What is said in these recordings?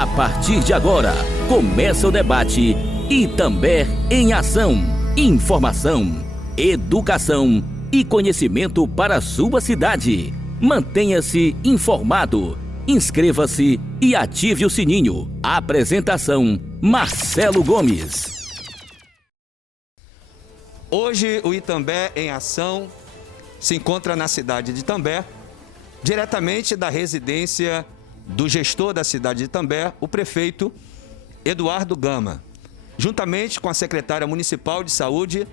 A partir de agora, começa o debate Itambé em Ação. Informação, educação e conhecimento para a sua cidade. Mantenha-se informado, inscreva-se e ative o sininho. Apresentação, Marcelo Gomes. Hoje o Itambé em Ação se encontra na cidade de Itambé, diretamente da residência do gestor da cidade de Itambé, o prefeito Eduardo Gama, juntamente com a secretária municipal de saúde,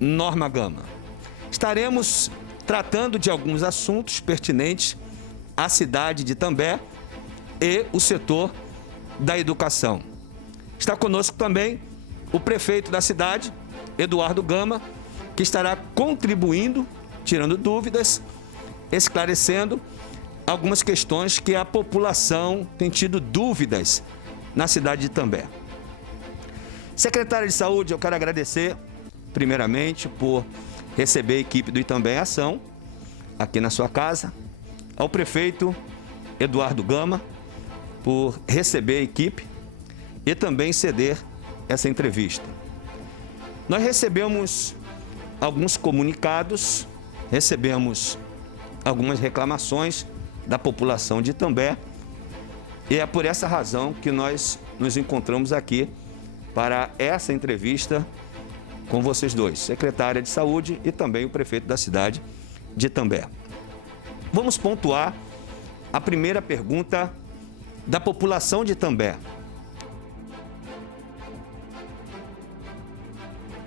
Norma Gama. Estaremos tratando de alguns assuntos pertinentes à cidade de Itambé e o setor da educação. Está conosco também o prefeito da cidade, Eduardo Gama, que estará contribuindo, tirando dúvidas, esclarecendo algumas questões que a população tem tido dúvidas na cidade de Itambé. Secretária de Saúde, eu quero agradecer, primeiramente, por receber a equipe do Itambé em Ação, aqui na sua casa, ao prefeito Eduardo Gama, por receber a equipe e também ceder essa entrevista. Nós recebemos alguns comunicados, recebemos algumas reclamações da população de Itambé e é por essa razão que nós nos encontramos aqui para essa entrevista com vocês dois, secretária de Saúde e também o prefeito da cidade de Itambé. Vamos pontuar a primeira pergunta da população de Itambé.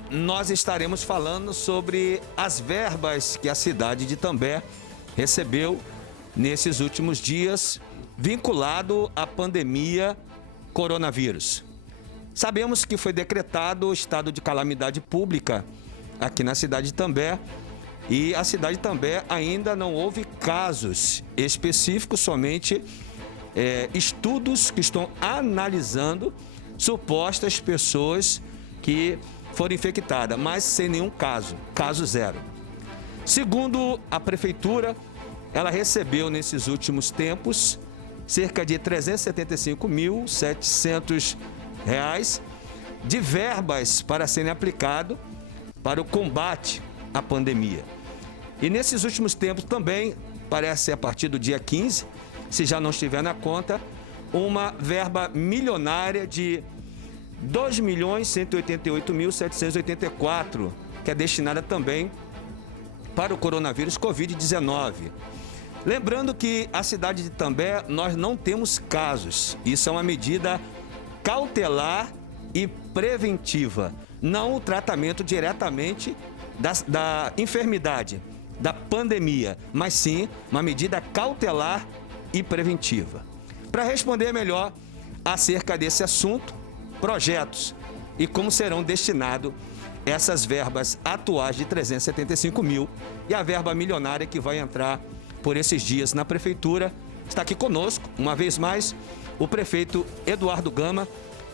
Nós estaremos falando sobre as verbas que a cidade de Itambé recebeu nesses últimos dias, vinculado à pandemia coronavírus. Sabemos que foi decretado o estado de calamidade pública aqui na cidade de Itambé e a cidade de Itambé ainda não houve casos específicos, somente estudos que estão analisando supostas pessoas que foram infectadas, mas sem nenhum caso zero. Segundo a prefeitura, ela recebeu nesses últimos tempos cerca de R$ 375.700 de verbas para serem aplicado para o combate à pandemia. E nesses últimos tempos também, parece a partir do dia 15, se já não estiver na conta, uma verba milionária de R$ 2.188.784, que é destinada também para o coronavírus Covid-19. Lembrando que a cidade de Itambé nós não temos casos. Isso é uma medida cautelar e preventiva, não o tratamento diretamente da enfermidade, da pandemia, mas sim uma medida cautelar e preventiva. Para responder melhor acerca desse assunto, projetos e como serão destinados essas verbas atuais de 375 mil e a verba milionária que vai entrar por esses dias na prefeitura. Está aqui conosco, uma vez mais, o prefeito Eduardo Gama,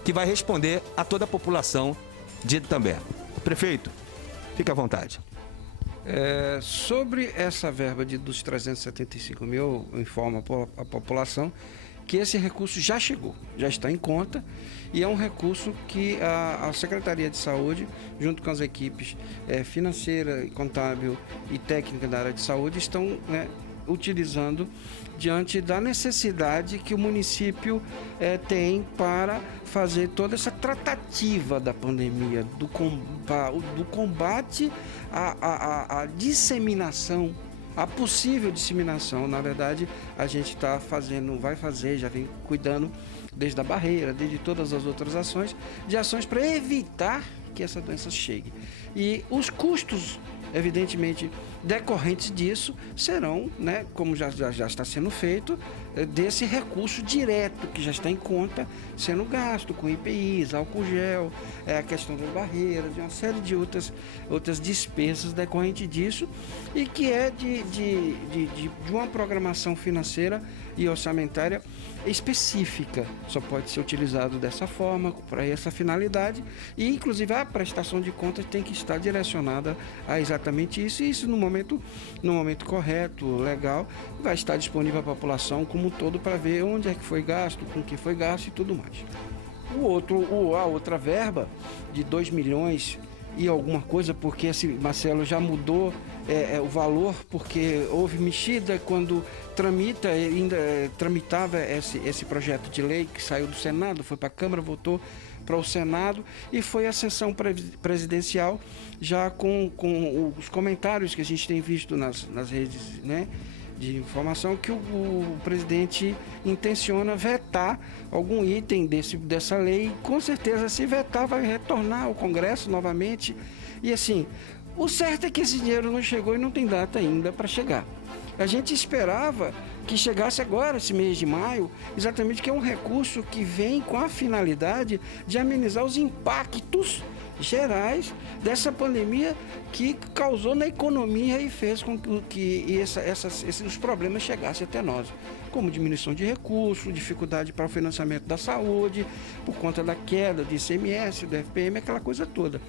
que vai responder a toda a população de Itambé. Prefeito, fique à vontade. Sobre essa verba dos 375 mil, eu informo a população que esse recurso já chegou, já está em conta e é um recurso que a Secretaria de Saúde, junto com as equipes financeira, contábil e técnica da área de saúde, estão utilizando diante da necessidade que o município tem para fazer toda essa tratativa da pandemia, do combate à disseminação, a possível disseminação. Na verdade, a gente vai fazer, já vem cuidando desde a barreira, desde todas as outras ações para evitar que essa doença chegue. E os custos, evidentemente, decorrentes disso serão, como já está sendo feito, desse recurso direto que já está em conta, sendo gasto com IPIs, álcool gel, a questão das barreiras, de uma série de outras despesas decorrentes disso, e que é de uma programação financeira e orçamentária específica. Só pode ser utilizado dessa forma, para essa finalidade, e inclusive a prestação de contas tem que estar direcionada a exatamente isso, e isso no momento correto, legal, vai estar disponível à população como um todo para ver onde é que foi gasto, com que foi gasto e tudo mais. A outra verba de 2 milhões e alguma coisa, porque esse Marcelo já mudou o valor, porque houve mexida quando tramitava esse projeto de lei que saiu do Senado, foi para a Câmara, voltou para o Senado e foi a sessão presidencial já com os comentários que a gente tem visto nas redes, né, de informação, que o presidente intenciona vetar algum item dessa lei. Com certeza, se vetar, vai retornar ao Congresso novamente. E assim, o certo é que esse dinheiro não chegou e não tem data ainda para chegar. A gente esperava que chegasse agora, esse mês de maio, exatamente, que é um recurso que vem com a finalidade de amenizar os impactos gerais dessa pandemia que causou na economia e fez com que esses problemas chegassem até nós, como diminuição de recursos, dificuldade para o financiamento da saúde, por conta da queda do ICMS, do FPM, aquela coisa toda.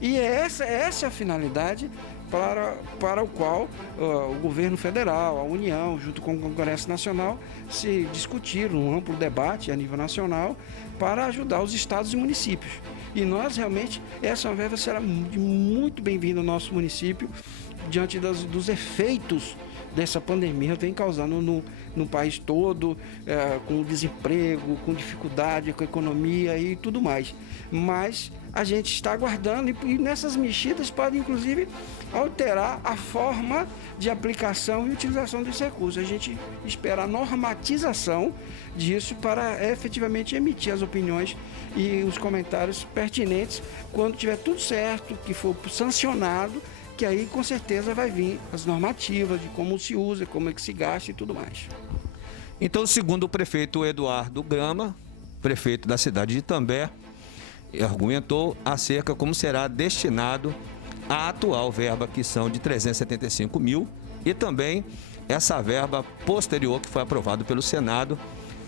E essa é a finalidade para o qual o governo federal, a União, junto com o Congresso Nacional, se discutiram um amplo debate a nível nacional para ajudar os estados e municípios. E nós realmente, essa verba será muito bem-vinda ao nosso município, diante dos efeitos dessa pandemia vem causando no país todo, com desemprego, com dificuldade com a economia e tudo mais. Mas a gente está aguardando e nessas mexidas pode inclusive alterar a forma de aplicação e utilização desse recurso. A gente espera a normatização disso para efetivamente emitir as opiniões e os comentários pertinentes quando tiver tudo certo, que for sancionado, que aí com certeza vai vir as normativas de como se usa, como é que se gasta e tudo mais. Então, segundo o prefeito Eduardo Gama, prefeito da cidade de Itambé, argumentou acerca como será destinado a atual verba, que são de 375 mil, e também essa verba posterior que foi aprovada pelo Senado,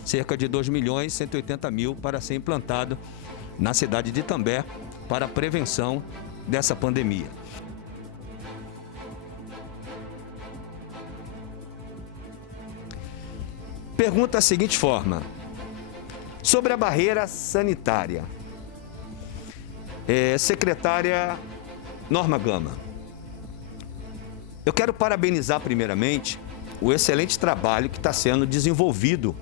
cerca de 2 milhões e 180 mil para ser implantado na cidade de Itambé para a prevenção dessa pandemia. Pergunta da seguinte forma: sobre a barreira sanitária. Secretária Norma Gama, eu quero parabenizar primeiramente o excelente trabalho que está sendo desenvolvido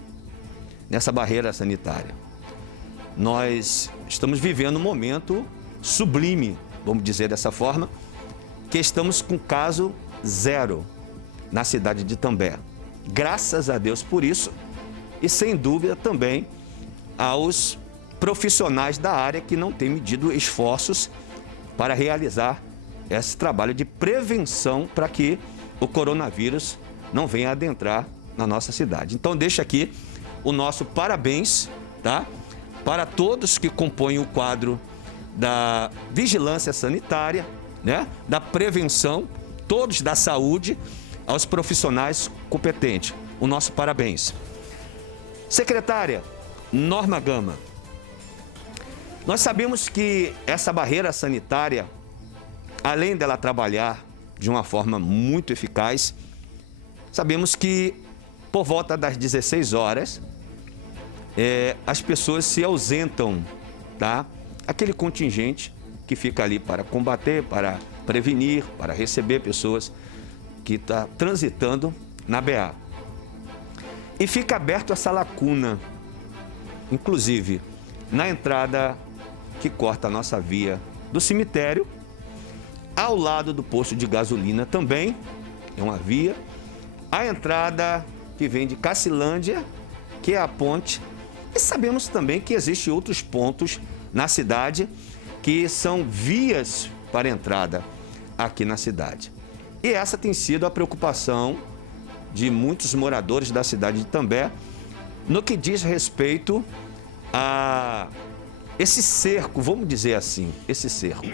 nessa barreira sanitária. Nós estamos vivendo um momento sublime, vamos dizer dessa forma, que estamos com caso zero na cidade de Itambé. Graças a Deus por isso e sem dúvida também aos profissionais da área que não têm medido esforços para realizar esse trabalho de prevenção para que o coronavírus não venha adentrar na nossa cidade. Então deixa aqui o nosso parabéns, tá? Para todos que compõem o quadro da vigilância sanitária, né? Da prevenção, todos da saúde, aos profissionais competentes. O nosso parabéns. Secretária Norma Gama, nós sabemos que essa barreira sanitária, além dela trabalhar de uma forma muito eficaz, sabemos que por volta das 16 horas, as pessoas se ausentam, tá? Aquele contingente que fica ali para combater, para prevenir, para receber pessoas que estão transitando na BA. E fica aberto essa lacuna, inclusive na entrada que corta a nossa via do cemitério, ao lado do posto de gasolina também, é uma via, a entrada que vem de Cacilândia, que é a ponte, e sabemos também que existem outros pontos na cidade que são vias para entrada aqui na cidade. E essa tem sido a preocupação de muitos moradores da cidade de Itambé no que diz respeito a esse cerco, vamos dizer assim, esse cerco.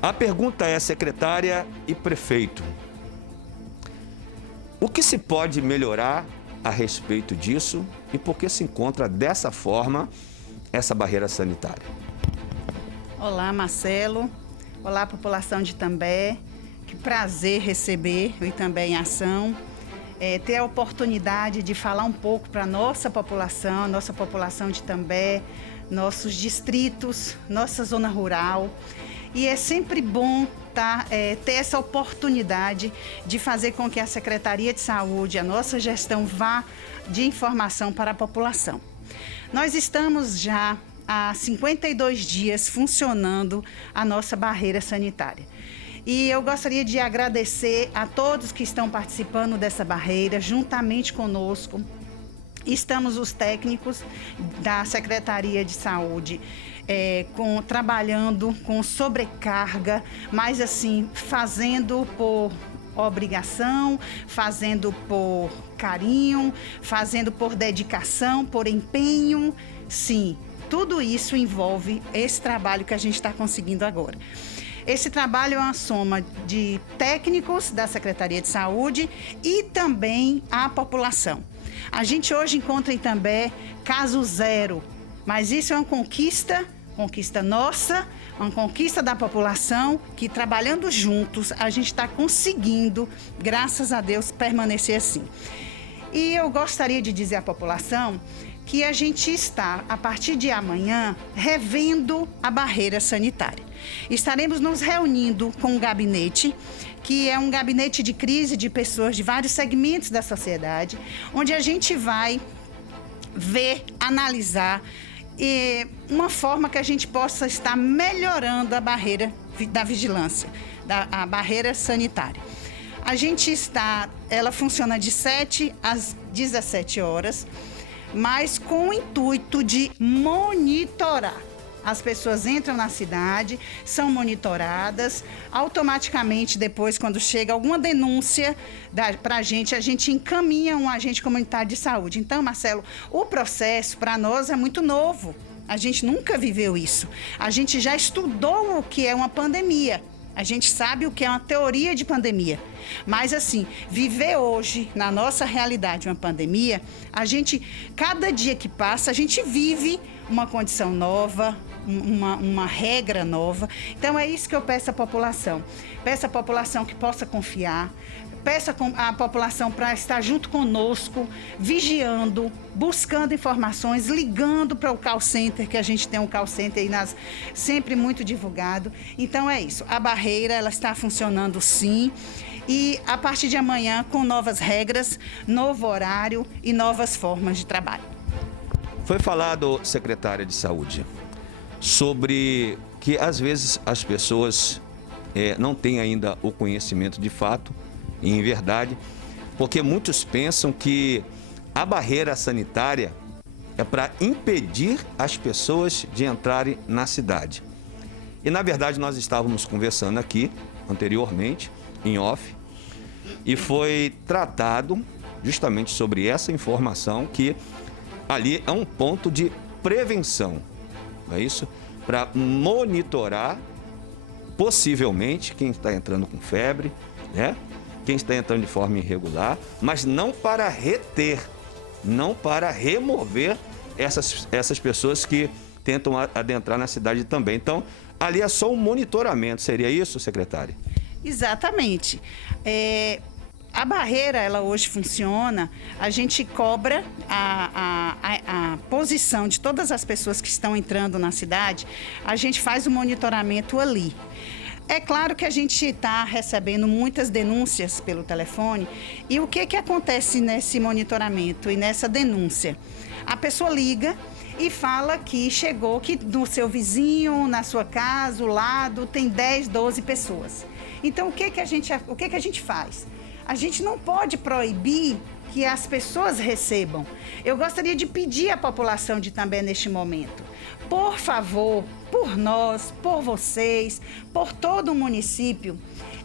A pergunta é, secretária e prefeito, o que se pode melhorar a respeito disso e por que se encontra dessa forma essa barreira sanitária. Olá, Marcelo. Olá, população de Itambé. Que prazer receber o Itambé em Ação. Ter a oportunidade de falar um pouco para a nossa população de Itambé, nossos distritos, nossa zona rural. E é sempre bom ter essa oportunidade de fazer com que a Secretaria de Saúde, a nossa gestão, vá de informação para a população. Nós estamos já há 52 dias funcionando a nossa barreira sanitária. E eu gostaria de agradecer a todos que estão participando dessa barreira, juntamente conosco. Estamos os técnicos da Secretaria de Saúde trabalhando com sobrecarga, mas assim, fazendo por obrigação, fazendo por carinho, fazendo por dedicação, por empenho. Sim, tudo isso envolve esse trabalho que a gente está conseguindo agora. Esse trabalho é uma soma de técnicos da Secretaria de Saúde e também a população. A gente hoje encontra em Itambé caso zero, mas isso é uma conquista nossa, uma conquista da população, que trabalhando juntos a gente está conseguindo, graças a Deus, permanecer assim. E eu gostaria de dizer à população que a gente está, a partir de amanhã, revendo a barreira sanitária. Estaremos nos reunindo com um gabinete, que é um gabinete de crise de pessoas de vários segmentos da sociedade, onde a gente vai ver, analisar uma forma que a gente possa estar melhorando a barreira da vigilância, a barreira sanitária. A gente ela funciona de 7 às 17 horas, mas com o intuito de monitorar. As pessoas entram na cidade, são monitoradas, automaticamente depois, quando chega alguma denúncia para a gente encaminha um agente comunitário de saúde. Então, Marcelo, o processo para nós é muito novo. A gente nunca viveu isso. A gente já estudou o que é uma pandemia. A gente sabe o que é uma teoria de pandemia. Mas, assim, viver hoje, na nossa realidade, uma pandemia, cada dia que passa, a gente vive uma condição nova, uma regra nova. Então, é isso que eu peço à população. Peço à população que possa confiar, peço à população para estar junto conosco, vigiando, buscando informações, ligando para o call center, que a gente tem um call center aí sempre muito divulgado. Então é isso, a barreira ela está funcionando sim, e a partir de amanhã com novas regras, novo horário e novas formas de trabalho. Foi falado, secretária de Saúde, sobre que às vezes as pessoas não têm ainda o conhecimento de fato, em verdade, porque muitos pensam que a barreira sanitária é para impedir as pessoas de entrarem na cidade. E, na verdade, nós estávamos conversando aqui, anteriormente, em off, e foi tratado justamente sobre essa informação, que ali é um ponto de prevenção, não é isso? Para monitorar, possivelmente, quem está entrando com febre, né? Quem está entrando de forma irregular, mas não para reter, não para remover essas pessoas que tentam adentrar na cidade também. Então, ali é só um monitoramento, seria isso, secretária? Exatamente. A barreira, ela hoje funciona, a gente cobra a posição de todas as pessoas que estão entrando na cidade, a gente faz o monitoramento ali. É claro que a gente está recebendo muitas denúncias pelo telefone. E o que acontece nesse monitoramento e nessa denúncia? A pessoa liga e fala que chegou, que no seu vizinho, na sua casa, o lado, tem 10, 12 pessoas. Então, o que a gente faz? A gente não pode proibir que as pessoas recebam. Eu gostaria de pedir à população de Itambé neste momento, por favor, por nós, por vocês, por todo o município,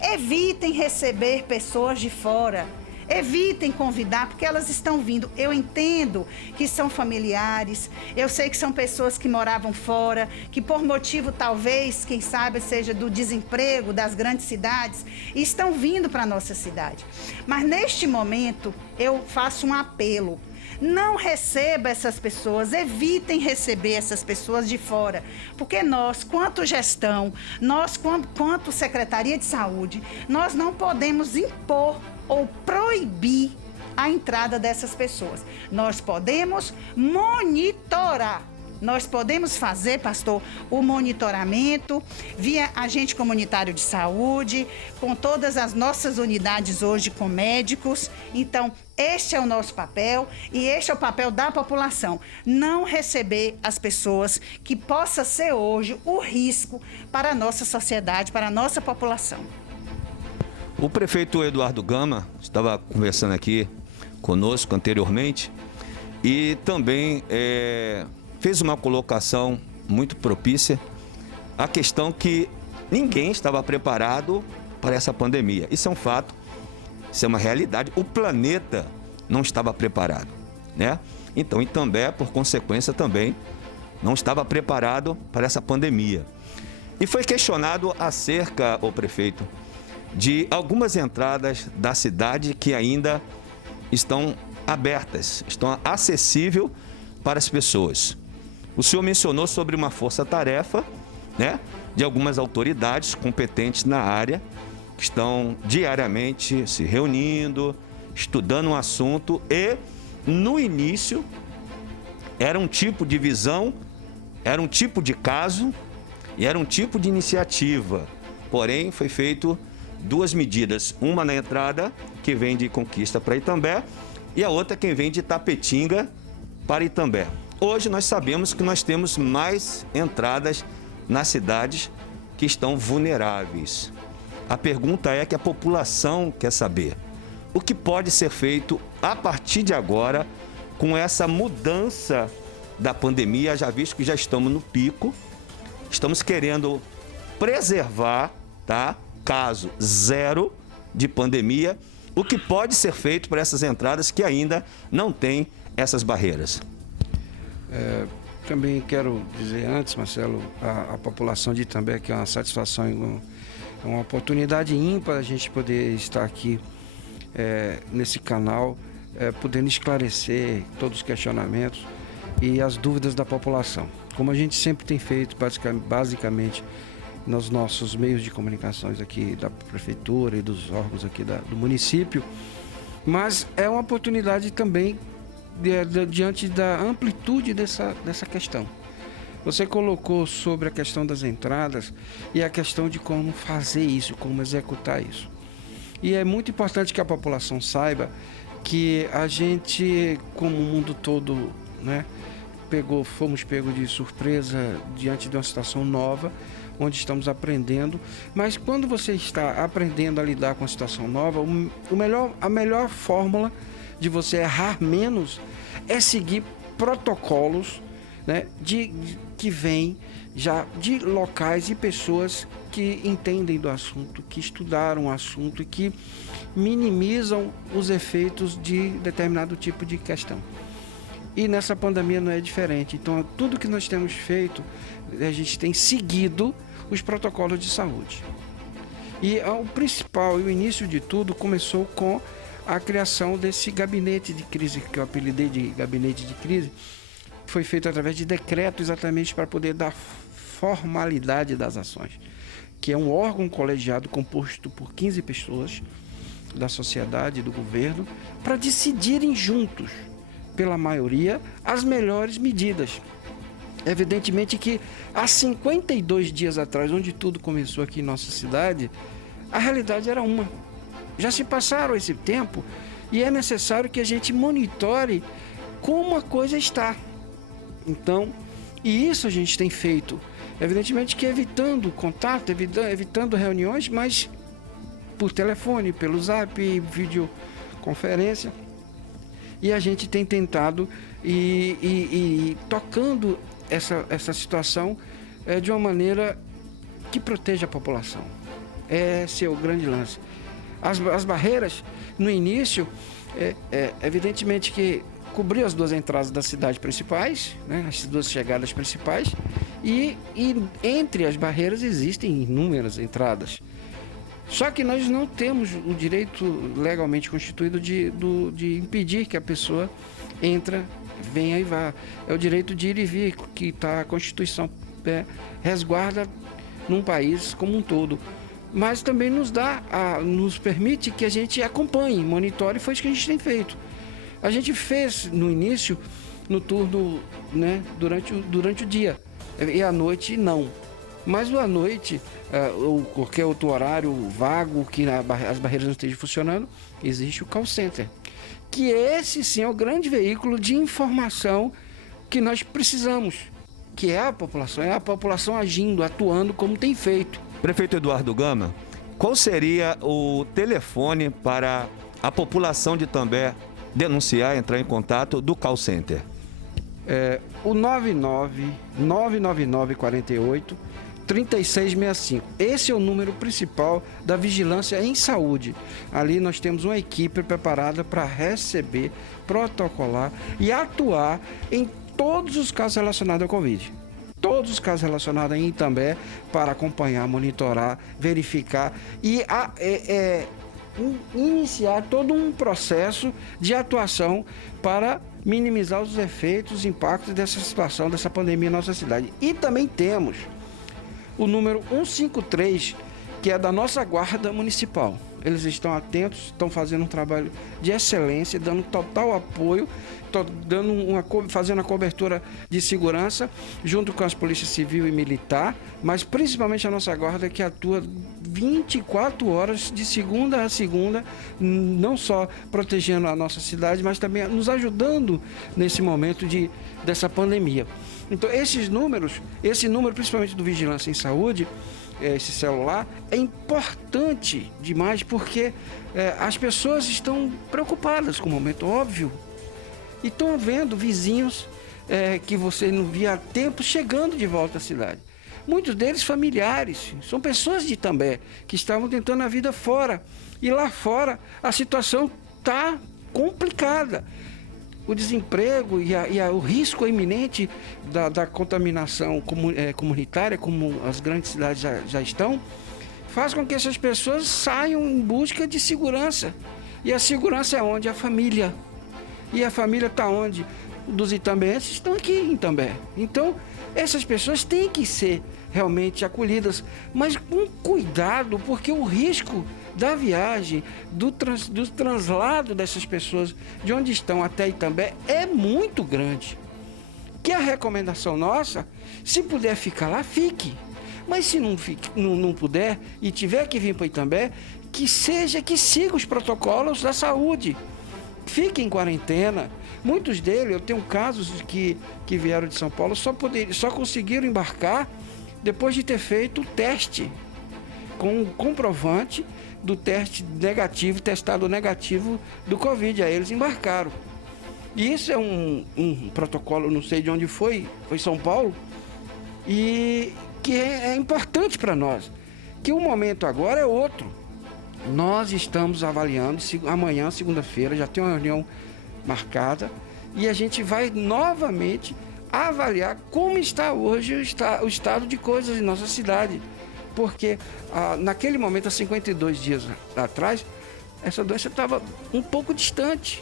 evitem receber pessoas de fora. evitem convidar, porque elas estão vindo. Eu entendo que são familiares, eu sei que são pessoas que moravam fora, que por motivo talvez, quem sabe, seja do desemprego das grandes cidades, estão vindo para a nossa cidade. Mas neste momento eu faço um apelo. Não receba essas pessoas, evitem receber essas pessoas de fora, porque nós, quanto gestão, nós, quanto Secretaria de Saúde, nós não podemos impor ou proibir a entrada dessas pessoas. Nós podemos monitorar. Nós podemos fazer, pastor, o monitoramento via agente comunitário de saúde, com todas as nossas unidades hoje com médicos. Então, este é o nosso papel e este é o papel da população. Não receber as pessoas que possa ser hoje o risco para a nossa sociedade, para a nossa população. O prefeito Eduardo Gama estava conversando aqui conosco anteriormente e também fez uma colocação muito propícia, a questão que ninguém estava preparado para essa pandemia. Isso é um fato, isso é uma realidade. O planeta não estava preparado, né? Então, Itambé, por consequência, também não estava preparado para essa pandemia. E foi questionado acerca, o prefeito, de algumas entradas da cidade que ainda estão abertas, estão acessíveis para as pessoas. O senhor mencionou sobre uma força-tarefa, né, de algumas autoridades competentes na área, que estão diariamente se reunindo, estudando um assunto e, no início, era um tipo de visão, era um tipo de caso e era um tipo de iniciativa. Porém, foi feito duas medidas, uma na entrada, que vem de Conquista para Itambé, e a outra que vem de Itapetinga para Itambé. Hoje nós sabemos que nós temos mais entradas nas cidades que estão vulneráveis. A pergunta é que a população quer saber. O que pode ser feito a partir de agora com essa mudança da pandemia, já visto que já estamos no pico, estamos querendo preservar, tá? Caso zero de pandemia, o que pode ser feito para essas entradas que ainda não têm essas barreiras? Também quero dizer antes, Marcelo, a população de Itambé, que é uma satisfação e uma oportunidade ímpar a gente poder estar aqui nesse canal, podendo esclarecer todos os questionamentos e as dúvidas da população. Como a gente sempre tem feito, basicamente, nos nossos meios de comunicações aqui da prefeitura e dos órgãos aqui do município, mas é uma oportunidade também diante da amplitude dessa questão. Você colocou sobre a questão das entradas e a questão de como fazer isso, como executar isso. E é muito importante que a população saiba que a gente, como o mundo todo, né, fomos pegos de surpresa diante de uma situação nova, onde estamos aprendendo, mas quando você está aprendendo a lidar com a situação nova, a melhor fórmula de você errar menos é seguir protocolos, né, que vêm já de locais e pessoas que entendem do assunto, que estudaram o assunto e que minimizam os efeitos de determinado tipo de questão. E nessa pandemia não é diferente. Então, tudo que nós temos feito, a gente tem seguido os protocolos de saúde. E o principal e o início de tudo começou com a criação desse gabinete de crise, que eu apelidei de gabinete de crise, foi feito através de decreto exatamente para poder dar formalidade das ações, que é um órgão colegiado composto por 15 pessoas da sociedade, do governo, para decidirem juntos, pela maioria, as melhores medidas. Evidentemente que há 52 dias atrás, onde tudo começou aqui em nossa cidade, a realidade era uma. Já se passaram esse tempo e é necessário que a gente monitore como a coisa está. Então, e isso a gente tem feito, evidentemente que evitando contato, evitando reuniões, mas por telefone, pelo Zap, videoconferência. E a gente tem tentado e tocando essa situação de uma maneira que proteja a população. Esse é o grande lance. As barreiras no início, evidentemente que cobriu as 2 entradas das cidades principais, né, as 2 chegadas principais, e entre as barreiras existem inúmeras entradas. Só que nós não temos o direito legalmente constituído de impedir que a pessoa venha e vá. É o direito de ir e vir, que a Constituição resguarda num país como um todo. Mas também nos permite que a gente acompanhe, monitore, foi isso que a gente tem feito. A gente fez no início, no turno, né, durante o dia, e à noite não. Mas à noite, ou qualquer outro horário vago que as barreiras não estejam funcionando, existe o call center. Que esse sim é o grande veículo de informação que nós precisamos, que é a população agindo, atuando como tem feito. Prefeito Eduardo Gama, qual seria o telefone para a população de Itambé denunciar, entrar em contato do call center? O 99999483665. Esse é o número principal da vigilância em saúde. Ali nós temos uma equipe preparada para receber, protocolar e atuar em todos os casos relacionados ao Covid. Todos os casos relacionados em Itambé, para acompanhar, monitorar, verificar e iniciar todo um processo de atuação para minimizar os efeitos, os impactos dessa situação, dessa pandemia em nossa cidade. E também temos o número 153, que é da nossa Guarda Municipal. Eles estão atentos, estão fazendo um trabalho de excelência, dando total apoio, fazendo a cobertura de segurança junto com as polícias civil e militar, mas principalmente a nossa guarda, que atua 24 horas de segunda a segunda, não só protegendo a nossa cidade, mas também nos ajudando nesse momento dessa pandemia. Então esse número principalmente do Vigilância em Saúde, esse celular, é importante demais porque as pessoas estão preocupadas com o momento, óbvio. E estão vendo vizinhos que você não via há tempo chegando de volta à cidade. Muitos deles familiares, são pessoas de Itambé que estavam tentando a vida fora. E lá fora a situação está complicada. O desemprego e o risco iminente da contaminação comunitária, como as grandes cidades já estão, faz com que essas pessoas saiam em busca de segurança. E a segurança é onde? A família. E a família está onde? Dos itambenses estão aqui em Itambé. Então, essas pessoas têm que ser realmente acolhidas, mas com cuidado, porque o risco da viagem, do translado dessas pessoas de onde estão até Itambé é muito grande. Que a recomendação nossa, se puder ficar lá, fique. Mas se não puder e tiver que vir para Itambé, que siga os protocolos da saúde. Fique em quarentena. Muitos deles, eu tenho casos que vieram de São Paulo, só conseguiram embarcar depois de ter feito o teste com comprovante do testado negativo do Covid. Aí eles embarcaram. E isso é um protocolo, não sei de onde foi São Paulo, e que é importante para nós. Que o momento agora é outro. Nós estamos avaliando, amanhã, segunda-feira, já tem uma reunião marcada, e a gente vai novamente avaliar como está hoje o estado de coisas em nossa cidade. Porque naquele momento, há 52 dias atrás, essa doença estava um pouco distante.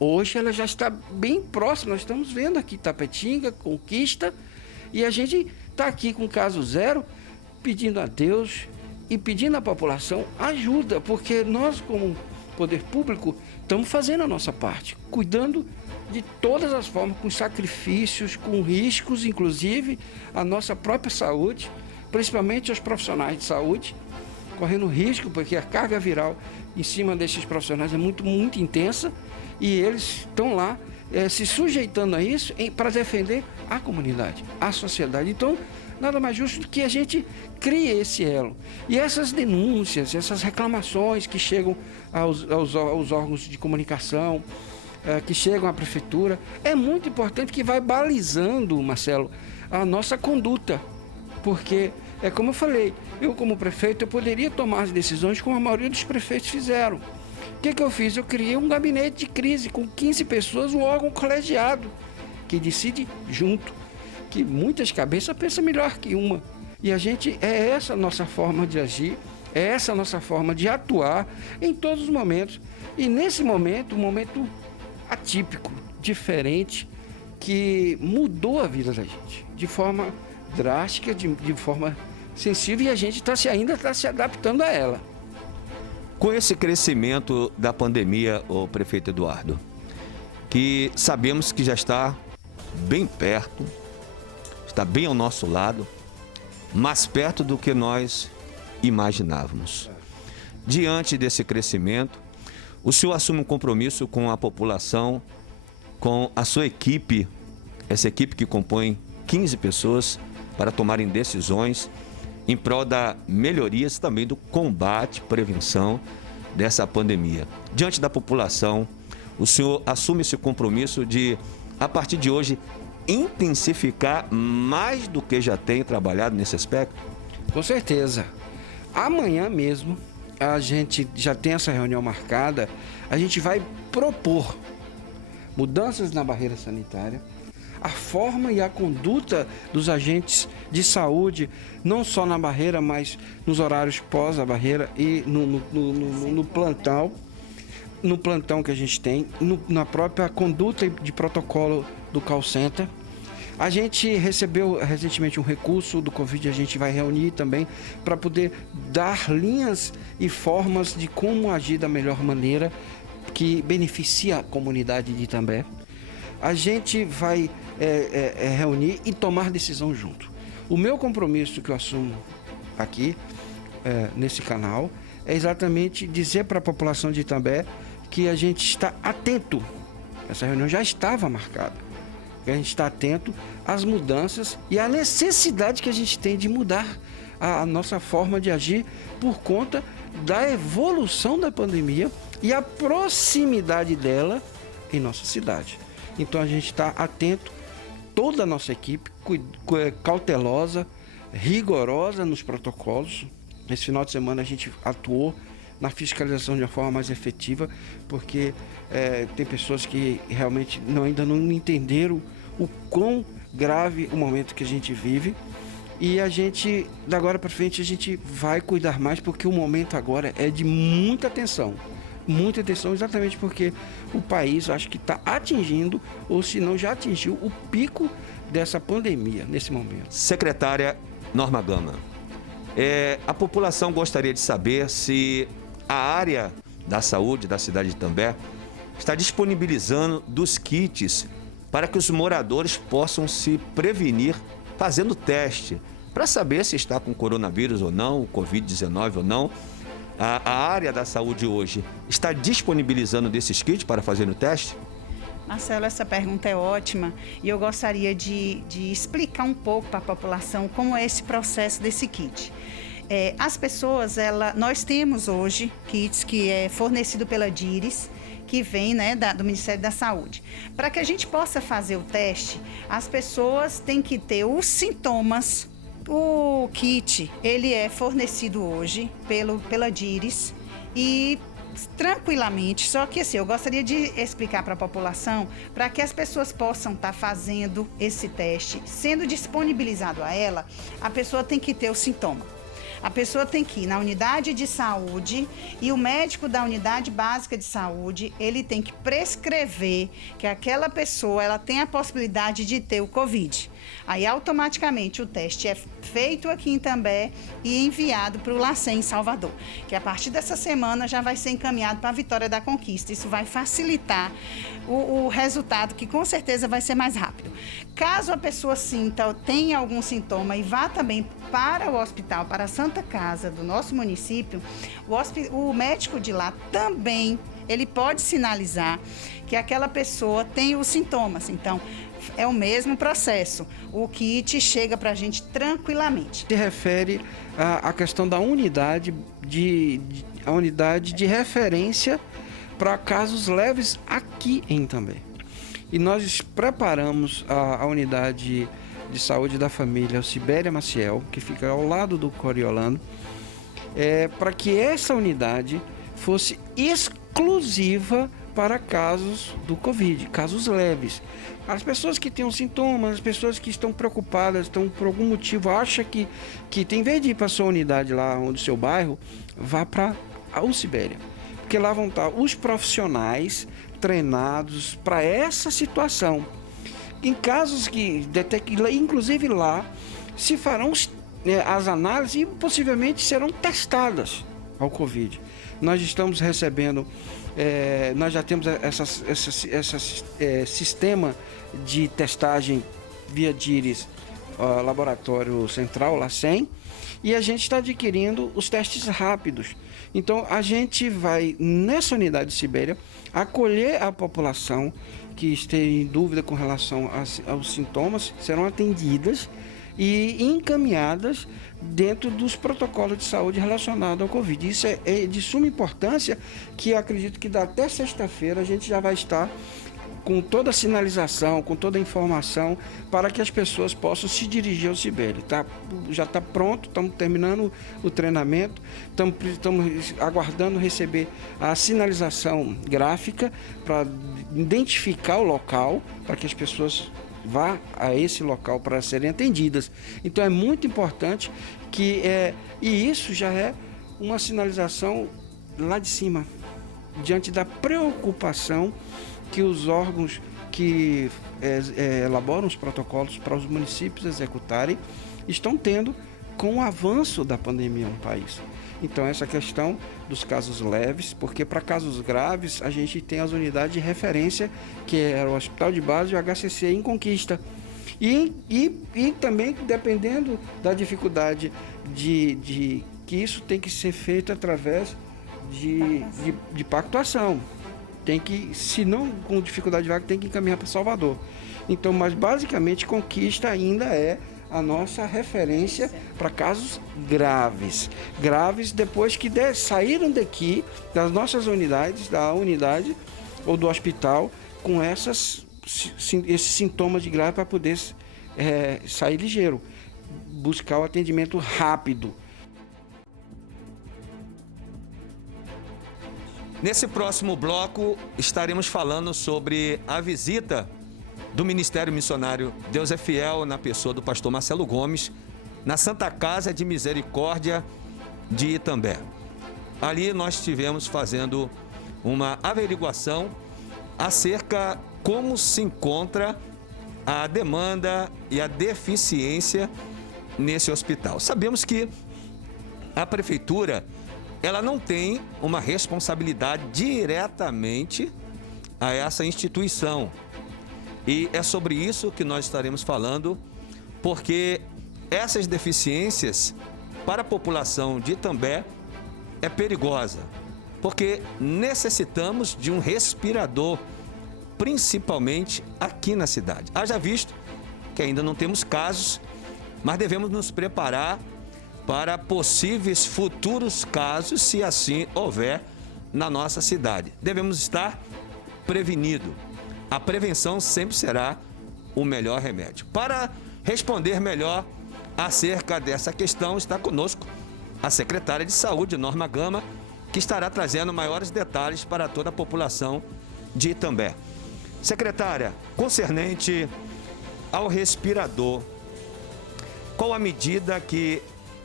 Hoje ela já está bem próxima. Nós estamos vendo aqui Tapetinga, Conquista, e a gente está aqui com caso zero, pedindo a Deus e pedindo à população ajuda, porque nós, como poder público, estamos fazendo a nossa parte, cuidando de todas as formas, com sacrifícios, com riscos, inclusive a nossa própria saúde, principalmente os profissionais de saúde, correndo risco, porque a carga viral em cima desses profissionais é muito, muito intensa, e eles estão lá se sujeitando a isso para defender a comunidade, a sociedade. Então, nada mais justo do que a gente crie esse elo. E essas denúncias, essas reclamações que chegam aos órgãos de comunicação, que chegam à prefeitura, é muito importante, que vai balizando, Marcelo, a nossa conduta. Porque, como eu falei, eu como prefeito, eu poderia tomar as decisões como a maioria dos prefeitos fizeram. O que eu fiz? Eu criei um gabinete de crise com 15 pessoas, um órgão colegiado, que decide junto, que muitas cabeças pensam melhor que uma. E é essa a nossa forma de agir, é essa a nossa forma de atuar em todos os momentos. E nesse momento, um momento atípico, diferente, que mudou a vida da gente de forma drástica, de forma sensível, e a gente ainda está se adaptando a ela. Com esse crescimento da pandemia, o prefeito Eduardo, que sabemos que já está bem perto, está bem ao nosso lado, mais perto do que nós imaginávamos. Diante desse crescimento, o senhor assume um compromisso com a população, com a sua equipe, essa equipe que compõe 15 pessoas, para tomarem decisões em prol da melhorias também do combate, prevenção dessa pandemia. Diante da população, o senhor assume esse compromisso de, a partir de hoje, intensificar mais do que já tem trabalhado nesse aspecto? Com certeza. Amanhã mesmo, a gente já tem essa reunião marcada, a gente vai propor mudanças na barreira sanitária, a forma e a conduta dos agentes de saúde, não só na barreira, mas nos horários pós a barreira e no plantão que a gente tem, na própria conduta de protocolo do call center. A gente recebeu recentemente um recurso do Covid, a gente vai reunir também para poder dar linhas e formas de como agir da melhor maneira que beneficia a comunidade de Itambé. A gente vai reunir e tomar decisão junto. O meu compromisso que eu assumo aqui, nesse canal, é exatamente dizer para a população de Itambé que a gente está atento. Essa reunião já estava marcada. Que a gente está atento às mudanças e à necessidade que a gente tem de mudar a nossa forma de agir por conta da evolução da pandemia e a proximidade dela em nossa cidade. Então a gente está atento, toda a nossa equipe, cautelosa, rigorosa nos protocolos. Esse final de semana a gente atuou na fiscalização de uma forma mais efetiva, porque tem pessoas que realmente ainda não entenderam o quão grave o momento que a gente vive. E a gente, da agora para frente, a gente vai cuidar mais, porque o momento agora é de muita atenção, exatamente porque o país, acho que está atingindo, ou se não já atingiu, o pico dessa pandemia nesse momento. Secretária Norma Gama, a população gostaria de saber se a área da saúde da cidade de Itambé está disponibilizando dos kits para que os moradores possam se prevenir fazendo teste, para saber se está com coronavírus ou não, Covid-19 ou não. A área da saúde hoje está disponibilizando desses kits para fazer o teste? Marcelo, essa pergunta é ótima e eu gostaria de explicar um pouco para a população como é esse processo desse kit. As pessoas, nós temos hoje kits que é fornecido pela DIRES, que vem do Ministério da Saúde. Para que a gente possa fazer o teste, as pessoas têm que ter os sintomas. O kit, ele é fornecido hoje pela DIRES e tranquilamente, só que assim, eu gostaria de explicar para a população, para que as pessoas possam estar fazendo esse teste, sendo disponibilizado a ela, a pessoa tem que ter o sintoma. A pessoa tem que ir na unidade de saúde e o médico da unidade básica de saúde, ele tem que prescrever que aquela pessoa ela tem a possibilidade de ter o Covid. Aí, automaticamente, o teste é feito aqui em Itambé e enviado para o LACEN em Salvador, que a partir dessa semana já vai ser encaminhado para a Vitória da Conquista. Isso vai facilitar o resultado, que com certeza vai ser mais rápido. Caso a pessoa sinta ou tenha algum sintoma e vá também para o hospital, para a Santa Casa do nosso município, o médico de lá também, ele pode sinalizar que aquela pessoa tem os sintomas. Então, é o mesmo processo. O kit chega para a gente tranquilamente. Se refere à questão da unidade de referência para casos leves aqui em Itambé. E nós preparamos a unidade de saúde da família Sibéria Maciel, que fica ao lado do Coriolano, para que essa unidade fosse exclusiva exclusiva para casos do Covid, casos leves. As pessoas que têm sintomas, as pessoas que estão preocupadas, estão por algum motivo, acham que em vez de ir para a sua unidade lá, onde o seu bairro, vá para a UCIBéria. Porque lá vão estar os profissionais treinados para essa situação. Em casos que inclusive lá, se farão as análises e possivelmente serão testadas ao Covid. Nós estamos recebendo, nós já temos esse sistema de testagem via DIRES, Laboratório Central, LACEN, e a gente está adquirindo os testes rápidos. Então, a gente vai, nessa unidade de Sibéria, acolher a população que esteja em dúvida com relação aos sintomas, serão atendidas e encaminhadas dentro dos protocolos de saúde relacionados ao Covid. Isso é de suma importância, que eu acredito que até sexta-feira a gente já vai estar com toda a sinalização, com toda a informação, para que as pessoas possam se dirigir ao Sibéria. Já está pronto, estamos terminando o treinamento, estamos aguardando receber a sinalização gráfica para identificar o local, para que as pessoas vá a esse local para serem atendidas. Então é muito importante e isso já é uma sinalização lá de cima, diante da preocupação que os órgãos que elaboram os protocolos para os municípios executarem estão tendo com o avanço da pandemia no país. Então, essa questão dos casos leves, porque para casos graves a gente tem as unidades de referência, que é o Hospital de Base e o HCC em Conquista. E também, dependendo da dificuldade que isso tem que ser feito através de pactuação. Se não com dificuldade de vaga, tem que encaminhar para Salvador. Então, mas basicamente Conquista ainda é a nossa referência para casos graves. Graves depois que saíram daqui, das nossas unidades, da unidade ou do hospital, com esses sintomas de grave para poder sair ligeiro, buscar o atendimento rápido. Nesse próximo bloco, estaremos falando sobre a visita do Ministério Missionário Deus é Fiel, na pessoa do pastor Marcelo Gomes, na Santa Casa de Misericórdia de Itambé. Ali nós estivemos fazendo uma averiguação acerca como se encontra a demanda e a deficiência nesse hospital. Sabemos que a prefeitura ela não tem uma responsabilidade diretamente a essa instituição. E é sobre isso que nós estaremos falando, porque essas deficiências para a população de Itambé é perigosa, porque necessitamos de um respirador, principalmente aqui na cidade. Haja visto que ainda não temos casos, mas devemos nos preparar para possíveis futuros casos, se assim houver na nossa cidade. Devemos estar prevenidos. A prevenção sempre será o melhor remédio. Para responder melhor acerca dessa questão, está conosco a secretária de Saúde, Norma Gama, que estará trazendo maiores detalhes para toda a população de Itambé. Secretária, concernente ao respirador, qual a medida que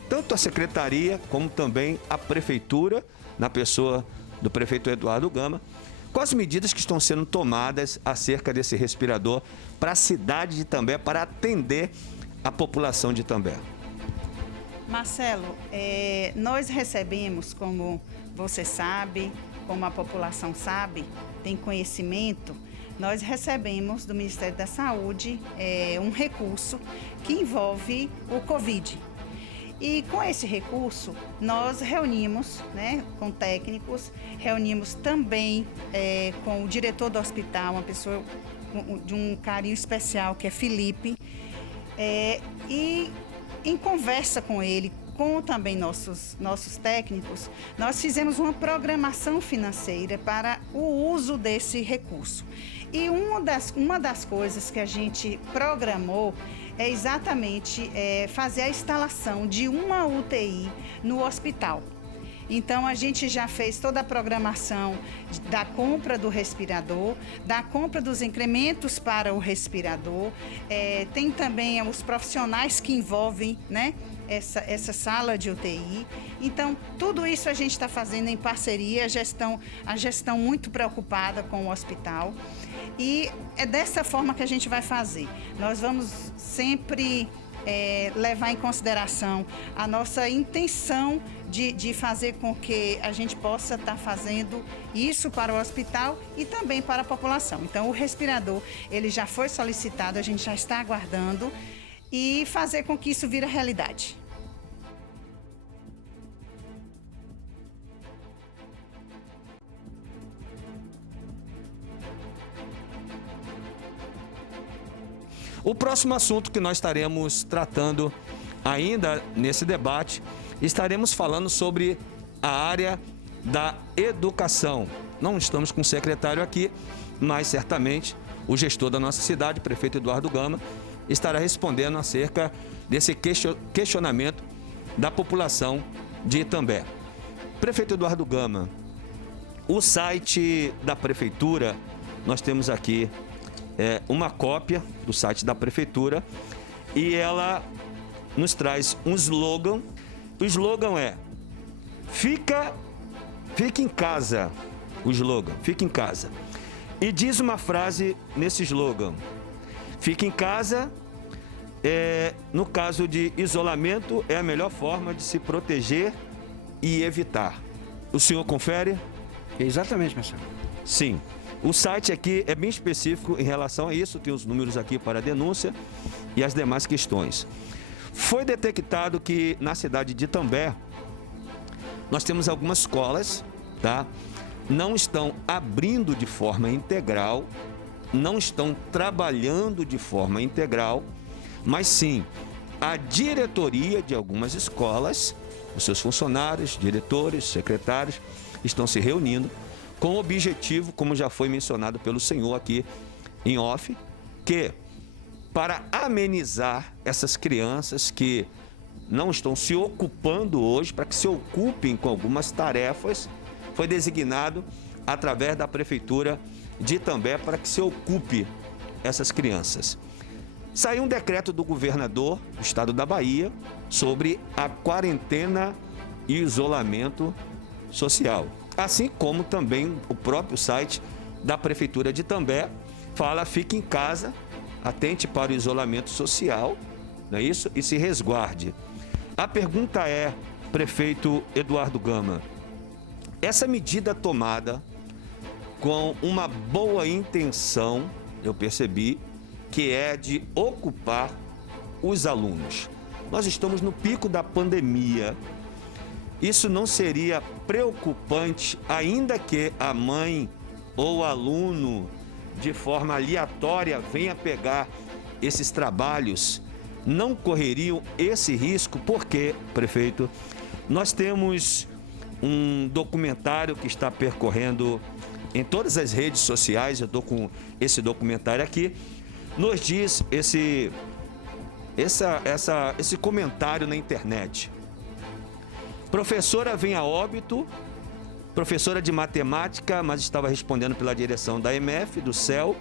tanto a secretaria como também a prefeitura, na pessoa do prefeito Eduardo Gama, quais as medidas que estão sendo tomadas acerca desse respirador para a cidade de Itambé, para atender a população de Itambé? Marcelo, nós recebemos, como você sabe, como a população sabe, tem conhecimento, nós recebemos do Ministério da Saúde um recurso que envolve o Covid. E com esse recurso, nós reunimos, com técnicos, reunimos também com o diretor do hospital, uma pessoa de um carinho especial, que é Felipe, e em conversa com ele, com também nossos técnicos, nós fizemos uma programação financeira para o uso desse recurso. E uma das coisas que a gente programou é exatamente fazer a instalação de uma UTI no hospital. Então, a gente já fez toda a programação da compra do respirador, da compra dos incrementos para o respirador. Tem também os profissionais que envolvem, né, essa sala de UTI. Então, tudo isso a gente está fazendo em parceria, a gestão muito preocupada com o hospital. E é dessa forma que a gente vai fazer. Nós vamos sempre levar em consideração a nossa intenção de fazer com que a gente possa estar fazendo isso para o hospital e também para a população. Então, o respirador, ele já foi solicitado, a gente já está aguardando e fazer com que isso vire realidade. O próximo assunto que nós estaremos tratando ainda nesse debate, estaremos falando sobre a área da educação. Não estamos com o secretário aqui, mas certamente o gestor da nossa cidade, o prefeito Eduardo Gama, estará respondendo acerca desse questionamento da população de Itambé. Prefeito Eduardo Gama, o site da prefeitura, nós temos aqui uma cópia do site da prefeitura e ela nos traz um slogan. O slogan é Fica em casa. O slogan, fica em casa. E diz uma frase nesse slogan: fica em casa, no caso de isolamento, é a melhor forma de se proteger e evitar. O senhor confere? Exatamente, Marcelo. Sim. O site aqui é bem específico em relação a isso, tem os números aqui para a denúncia e as demais questões. Foi detectado que na cidade de Itambé, nós temos algumas escolas, tá? Não estão abrindo de forma integral, não estão trabalhando de forma integral, mas sim, a diretoria de algumas escolas, os seus funcionários, diretores, secretários, estão se reunindo com o objetivo, como já foi mencionado pelo senhor aqui em off, que para amenizar essas crianças que não estão se ocupando hoje, para que se ocupem com algumas tarefas, foi designado através da prefeitura de Itambé para que se ocupe essas crianças. Saiu um decreto do governador do estado da Bahia sobre a quarentena e isolamento social. Assim como também o próprio site da Prefeitura de Itambé fala: fique em casa, atente para o isolamento social, não é isso? E se resguarde. A pergunta é, prefeito Eduardo Gama, essa medida tomada com uma boa intenção, eu percebi, que é de ocupar os alunos. Nós estamos no pico da pandemia. Isso não seria preocupante, ainda que a mãe ou o aluno, de forma aleatória, venha pegar esses trabalhos? Não correriam esse risco? Porque, prefeito, nós temos um documentário que está percorrendo em todas as redes sociais, eu estou com esse documentário aqui, nos diz esse comentário na internet. Professora vem a óbito, professora de matemática, mas estava respondendo pela direção da EMF, do CEL,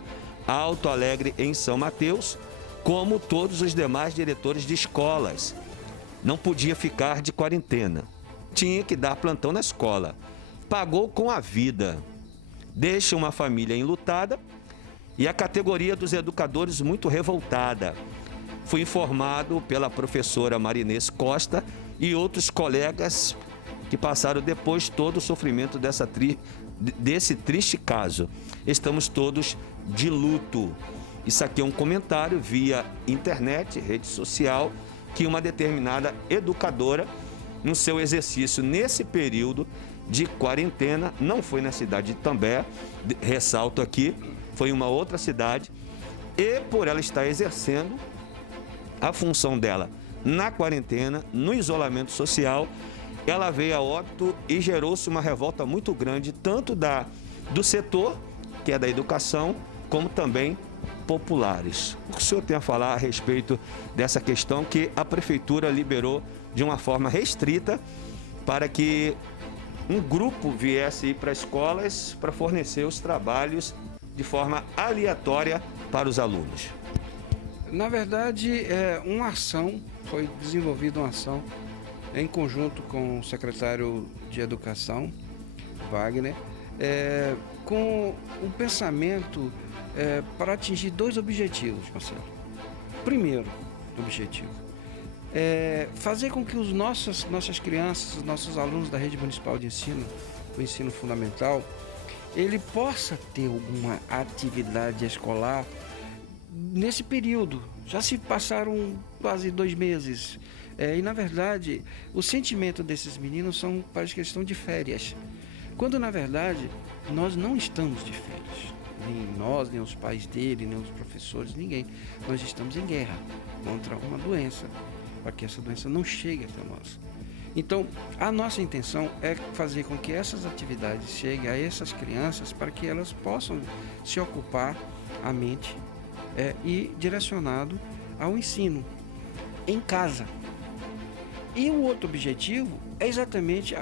Alto Alegre, em São Mateus, como todos os demais diretores de escolas. Não podia ficar de quarentena, tinha que dar plantão na escola. Pagou com a vida, deixa uma família enlutada e a categoria dos educadores muito revoltada. Fui informado pela professora Marinês Costa e outros colegas que passaram depois todo o sofrimento desse triste caso. Estamos todos de luto. Isso aqui é um comentário via internet, rede social, que uma determinada educadora, no seu exercício nesse período de quarentena, não foi na cidade de Itambé, ressalto aqui, foi em uma outra cidade, e por ela estar exercendo a função dela na quarentena, no isolamento social, ela veio a óbito e gerou-se uma revolta muito grande, tanto do setor, que é da educação, como também populares. O que o senhor tem a falar a respeito dessa questão que a prefeitura liberou de uma forma restrita para que um grupo viesse ir para escolas para fornecer os trabalhos de forma aleatória para os alunos? Na verdade, foi desenvolvida uma ação em conjunto com o secretário de Educação, Wagner, com o pensamento para atingir 2 objetivos, Marcelo. Primeiro objetivo, fazer com que nossas crianças, os nossos alunos da rede municipal de ensino, o ensino fundamental, ele possa ter alguma atividade escolar nesse período. Já se passaram quase 2 meses. E, na verdade, o sentimento desses meninos parece que eles estão de férias. Quando, na verdade, nós não estamos de férias. Nem nós, nem os pais dele, nem os professores, ninguém. Nós estamos em guerra contra uma doença, para que essa doença não chegue até nós. Então, a nossa intenção é fazer com que essas atividades cheguem a essas crianças para que elas possam se ocupar a mente e direcionado ao ensino em casa. E o outro objetivo é exatamente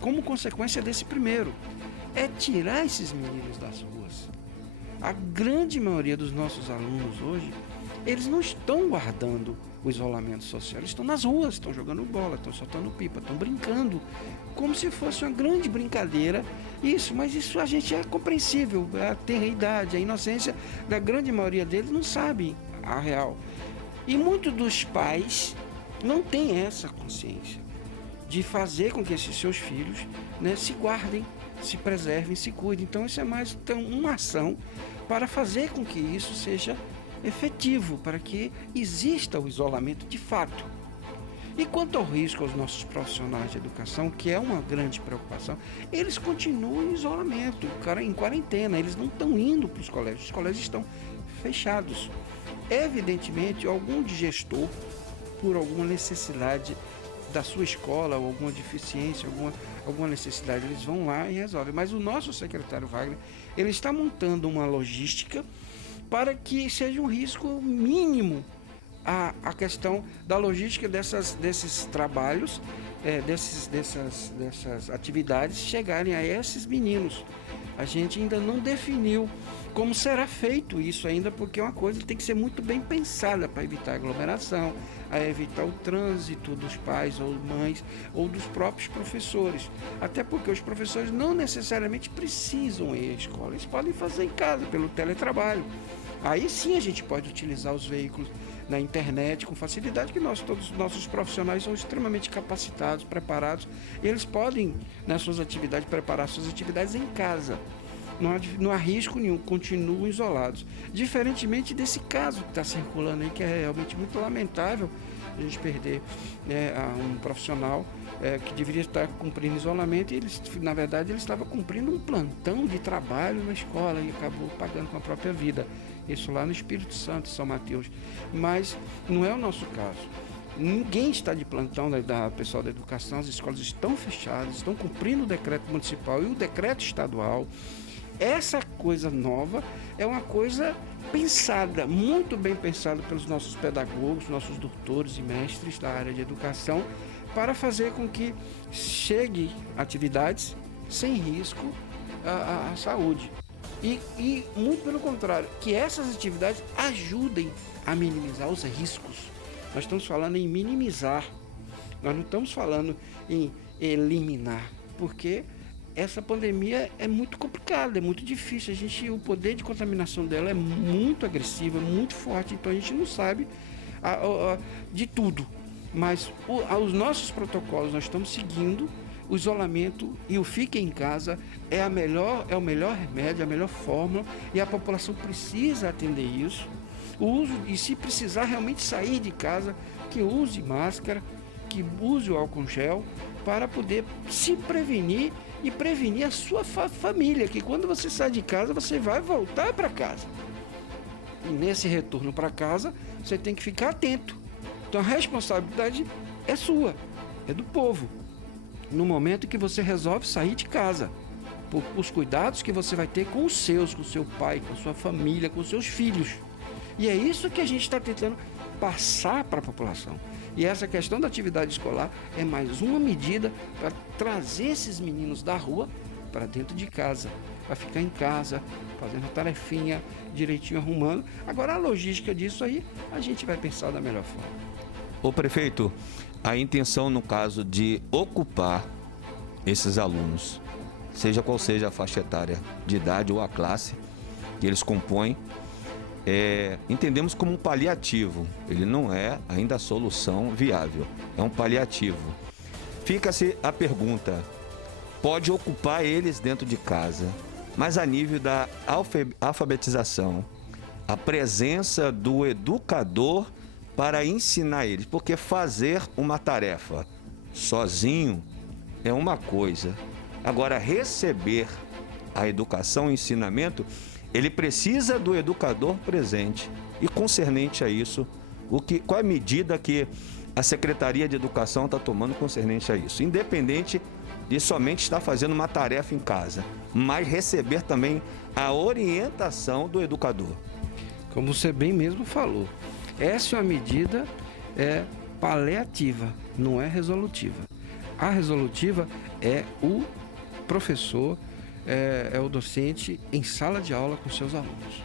como consequência desse primeiro, é tirar esses meninos das ruas. A grande maioria dos nossos alunos hoje, eles não estão guardando o isolamento social, eles estão nas ruas, estão jogando bola, estão soltando pipa, estão brincando, como se fosse uma grande brincadeira. Mas isso a gente é compreensível, a idade, a inocência da grande maioria deles não sabe a real. E muitos dos pais não têm essa consciência de fazer com que esses seus filhos, se guardem, se preservem, se cuidem. Então isso é mais uma ação para fazer com que isso seja efetivo, para que exista o isolamento de fato. E quanto ao risco aos nossos profissionais de educação, que é uma grande preocupação, eles continuam em isolamento, em quarentena, eles não estão indo para os colégios estão fechados. Evidentemente, algum gestor, por alguma necessidade da sua escola, ou alguma deficiência, alguma necessidade, eles vão lá e resolvem. Mas o nosso secretário Wagner, ele está montando uma logística para que seja um risco mínimo a questão da logística desses trabalhos, dessas atividades chegarem a esses meninos. A gente ainda não definiu como será feito isso ainda, porque é uma coisa que tem que ser muito bem pensada para evitar aglomeração, a evitar o trânsito dos pais ou mães ou dos próprios professores. Até porque os professores não necessariamente precisam ir à escola, eles podem fazer em casa, pelo teletrabalho. Aí sim a gente pode utilizar os veículos na internet com facilidade, que todos os nossos profissionais são extremamente capacitados, preparados, e eles podem, nas suas atividades, preparar suas atividades em casa. Não há risco nenhum, continuam isolados. Diferentemente desse caso que está circulando aí, que é realmente muito lamentável a gente perder um profissional que deveria estar cumprindo isolamento, e na verdade ele estava cumprindo um plantão de trabalho na escola e acabou pagando com a própria vida. Isso lá no Espírito Santo, São Mateus. Mas não é o nosso caso. Ninguém está de plantão da pessoal da educação, as escolas estão fechadas, estão cumprindo o decreto municipal e o decreto estadual. Essa coisa nova é uma coisa pensada, muito bem pensada pelos nossos pedagogos, nossos doutores e mestres da área de educação, para fazer com que chegue atividades sem risco à saúde. E muito pelo contrário, que essas atividades ajudem a minimizar os riscos. Nós estamos falando em minimizar, nós não estamos falando em eliminar, porque essa pandemia é muito complicada, é muito difícil. O poder de contaminação dela é muito agressivo, é muito forte, então a gente não sabe de tudo. Mas os nossos protocolos nós estamos seguindo. O isolamento e o fique em casa é o melhor remédio, a melhor fórmula, e a população precisa atender isso. E se precisar realmente sair de casa, que use máscara, que use o álcool gel, para poder se prevenir e prevenir a sua família, que quando você sai de casa, você vai voltar para casa. E nesse retorno para casa, você tem que ficar atento. Então a responsabilidade é sua, é do povo. No momento que você resolve sair de casa, os cuidados que você vai ter com os seus, com o seu pai, com a sua família, com os seus filhos. E é isso que a gente está tentando passar para a população, E essa questão da atividade escolar é mais uma medida para trazer esses meninos da rua para dentro de casa, para ficar em casa, fazendo a tarefinha, direitinho arrumando. Agora, a logística disso aí, a gente vai pensar da melhor forma. Ô prefeito, a intenção no caso de ocupar esses alunos, seja qual seja a faixa etária de idade ou a classe que eles compõem, entendemos como um paliativo. Ele não é ainda a solução viável, é um paliativo. Fica-se a pergunta, pode ocupar eles dentro de casa, mas a nível da alfabetização, a presença do educador para ensinar eles, porque fazer uma tarefa sozinho é uma coisa. Agora, receber a educação, o ensinamento, ele precisa do educador presente. E concernente a isso, qual é a medida que a Secretaria de Educação está tomando concernente a isso? Independente de somente estar fazendo uma tarefa em casa, mas receber também a orientação do educador. Como você bem mesmo falou, essa é uma medida paliativa, não é resolutiva. A resolutiva é o professor, é o docente em sala de aula com seus alunos.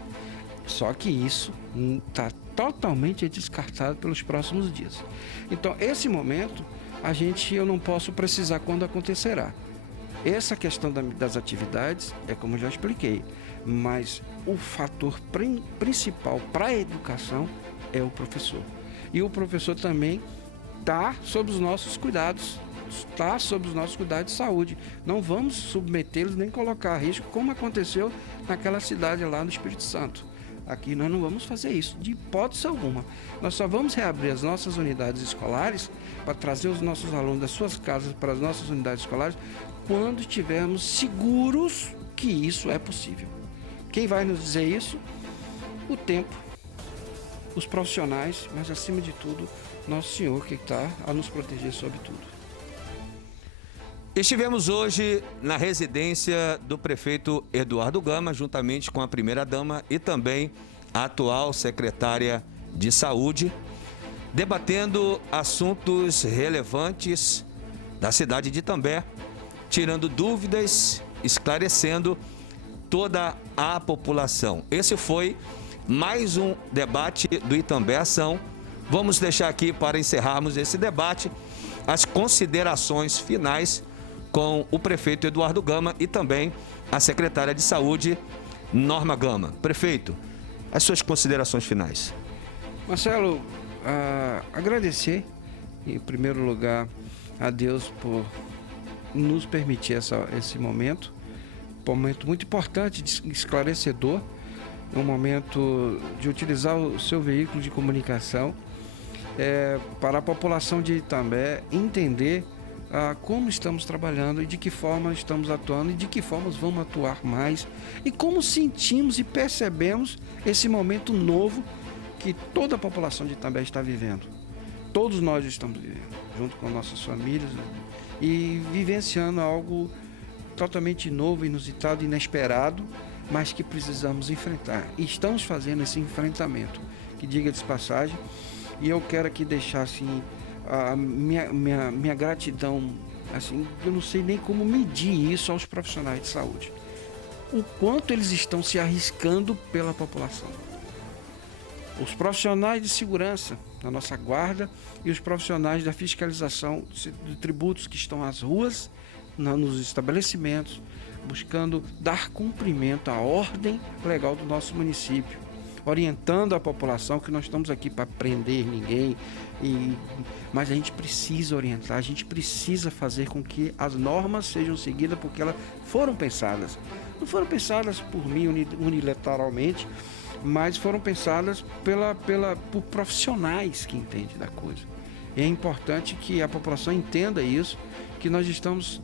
Só que isso está totalmente descartado pelos próximos dias. Então, esse momento, eu não posso precisar quando acontecerá. Essa questão das atividades é como eu já expliquei, mas o fator principal para a educação é o professor. E o professor também está sob os nossos cuidados, de saúde. Não vamos submetê-los nem colocar a risco, como aconteceu naquela cidade lá no Espírito Santo. Aqui nós não vamos fazer isso, de hipótese alguma. Nós só vamos reabrir as nossas unidades escolares para trazer os nossos alunos das suas casas para as nossas unidades escolares quando estivermos seguros que isso é possível. Quem vai nos dizer isso? O tempo, os profissionais, mas acima de tudo, Nosso Senhor que está a nos proteger sobre tudo. Estivemos hoje na residência do prefeito Eduardo Gama, juntamente com a primeira-dama e também a atual secretária de Saúde, debatendo assuntos relevantes da cidade de Itambé, tirando dúvidas, esclarecendo toda a população. Esse foi mais um debate do Itambé Ação. Vamos deixar aqui, para encerrarmos esse debate, as considerações finais com o prefeito Eduardo Gama e também a secretária de Saúde, Norma Gama. Prefeito, as suas considerações finais. Marcelo, agradecer, em primeiro lugar, a Deus por nos permitir esse momento muito importante, esclarecedor, um momento de utilizar o seu veículo de comunicação para a população de Itambé entender como estamos trabalhando e de que forma estamos atuando e de que forma vamos atuar mais e como sentimos e percebemos esse momento novo que toda a população de Itambé está vivendo. Todos nós estamos vivendo, junto com nossas famílias e vivenciando algo totalmente novo, inusitado, inesperado, mas que precisamos enfrentar. E estamos fazendo esse enfrentamento, que diga de passagem, e eu quero aqui deixar assim a minha gratidão, assim, eu não sei nem como medir isso aos profissionais de saúde. O quanto eles estão se arriscando pela população. Os profissionais de segurança da nossa guarda e os profissionais da fiscalização de tributos que estão às ruas, nos estabelecimentos, buscando dar cumprimento à ordem legal do nosso município, orientando a população que nós estamos aqui para prender ninguém, mas a gente precisa orientar, a gente precisa fazer com que as normas sejam seguidas porque elas foram pensadas. Não foram pensadas por mim unilateralmente, mas foram pensadas por profissionais que entendem da coisa. E é importante que a população entenda isso, que nós estamos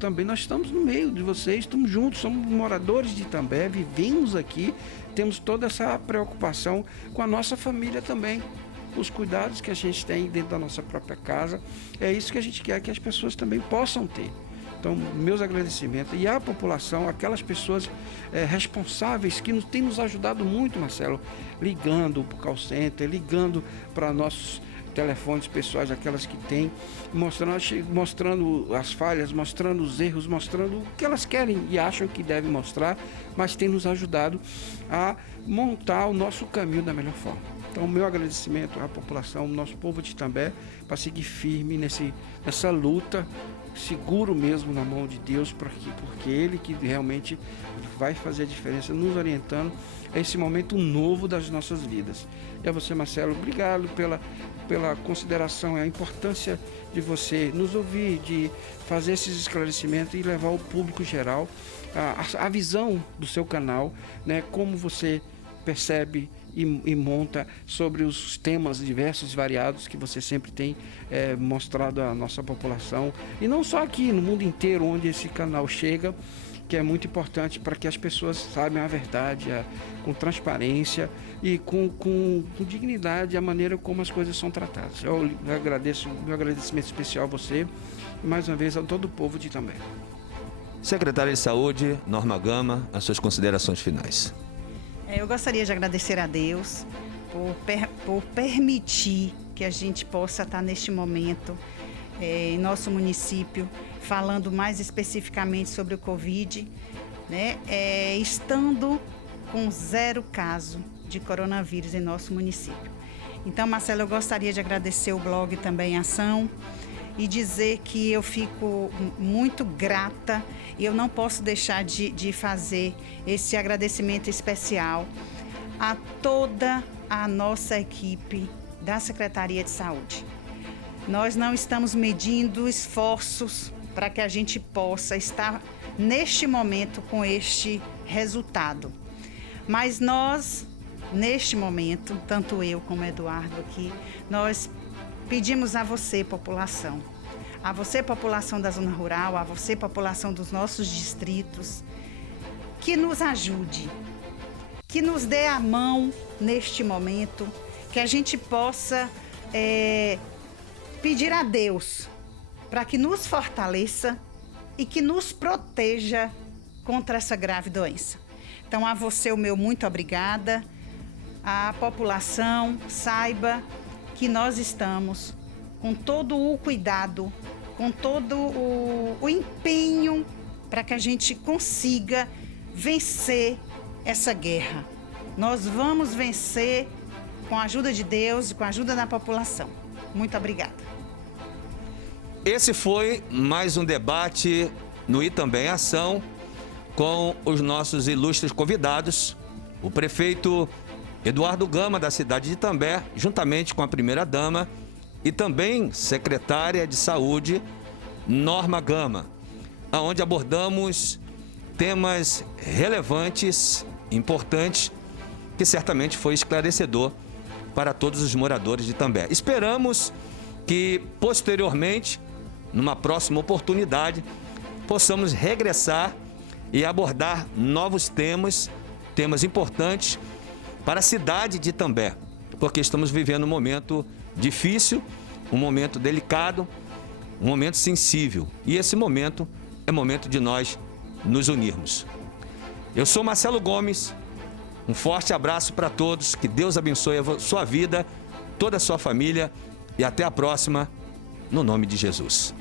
no meio de vocês, estamos juntos, somos moradores de Itambé, vivemos aqui, temos toda essa preocupação com a nossa família também, os cuidados que a gente tem dentro da nossa própria casa, é isso que a gente quer que as pessoas também possam ter. Então, meus agradecimentos. E à população, aquelas pessoas responsáveis que têm nos ajudado muito, Marcelo, ligando para o call center, ligando para nossos telefones pessoais, aquelas que têm, mostrando as falhas, mostrando os erros, mostrando o que elas querem e acham que devem mostrar, mas tem nos ajudado a montar o nosso caminho da melhor forma. Então, o meu agradecimento à população, ao nosso povo de Itambé, para seguir firme nessa luta, seguro mesmo na mão de Deus, porque Ele que realmente vai fazer a diferença, nos orientando a esse momento novo das nossas vidas. E a você, Marcelo, obrigado pela consideração e a importância de você nos ouvir, de fazer esses esclarecimentos e levar ao público geral a visão do seu canal, né, como você percebe e monta sobre os temas diversos, variados, que você sempre tem mostrado à nossa população. E não só aqui, no mundo inteiro, onde esse canal chega, que é muito importante para que as pessoas saibam a verdade, com transparência e com dignidade, a maneira como as coisas são tratadas. Eu agradeço, meu agradecimento especial a você e mais uma vez a todo o povo de Itambé. Secretária de Saúde, Norma Gama, as suas considerações finais. Eu gostaria de agradecer a Deus por permitir que a gente possa estar neste momento em nosso município, falando mais especificamente sobre o Covid, né? Estando com 0 caso de coronavírus em nosso município. Então, Marcelo, eu gostaria de agradecer o blog também Ação e dizer que eu fico muito grata e eu não posso deixar de fazer esse agradecimento especial a toda a nossa equipe da Secretaria de Saúde. Nós não estamos medindo esforços para que a gente possa estar neste momento com este resultado. Mas nós, neste momento, tanto eu como Eduardo aqui, nós pedimos a você, população, da zona rural, a você, população dos nossos distritos, que nos ajude, que nos dê a mão neste momento, que a gente possa pedir a Deus para que nos fortaleça e que nos proteja contra essa grave doença. Então, a você, o meu muito obrigada. A população saiba que nós estamos com todo o cuidado, com todo o empenho para que a gente consiga vencer essa guerra. Nós vamos vencer com a ajuda de Deus e com a ajuda da população. Muito obrigada. Esse foi mais um debate no Itambé em Ação com os nossos ilustres convidados, o prefeito Eduardo Gama, da cidade de Itambé, juntamente com a primeira-dama e também secretária de Saúde, Norma Gama, onde abordamos temas relevantes, importantes, que certamente foi esclarecedor para todos os moradores de Itambé. Esperamos que, posteriormente, numa próxima oportunidade, possamos regressar e abordar novos temas importantes para a cidade de Itambé, porque estamos vivendo um momento difícil, um momento delicado, um momento sensível. E esse momento é momento de nós nos unirmos. Eu sou Marcelo Gomes, um forte abraço para todos, que Deus abençoe a sua vida, toda a sua família e até a próxima, no nome de Jesus.